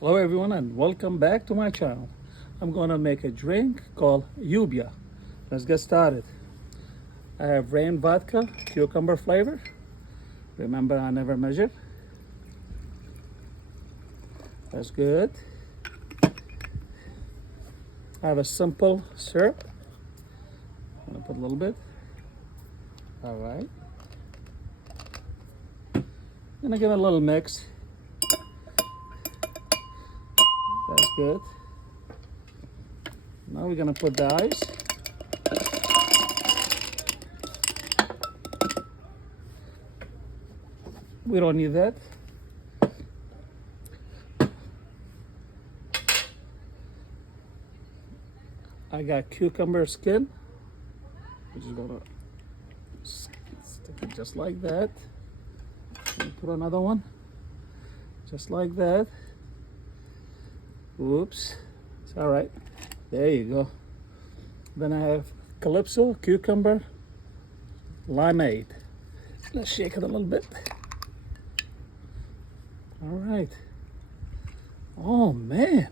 Hello everyone and welcome back to my channel. I'm gonna make a drink called Lluvia. Let's get started. I have rain vodka, cucumber flavor. Remember, I never measured. That's good. I have a simple syrup. I'm gonna put a little bit. All right. Gonna give it a little mix. That's good. Now we're gonna put the ice. We don't need that. I got cucumber skin. We're just gonna stick it just like that. Put another one, just like that. Oops, it's all right. There you go. Then I have Calypso, cucumber, limeade. Let's shake it a little bit. All right. Oh man,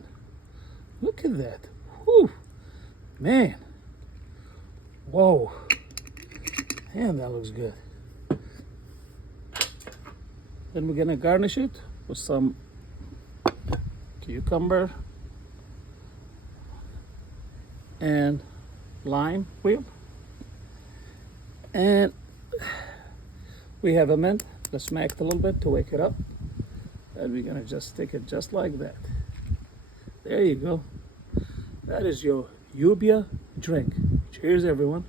look at that. Whew, man. Whoa, man, that looks good. Then we're gonna garnish it with some cucumber and lime wheel, and we have a mint. Let's smack it a little bit to wake it up, and we're gonna just stick it just like that. There you go. That is your Lluvia drink. Cheers everyone.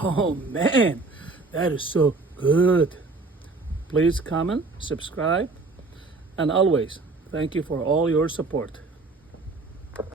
Oh man, that is so good. Please comment, subscribe, and always thank you for all your support.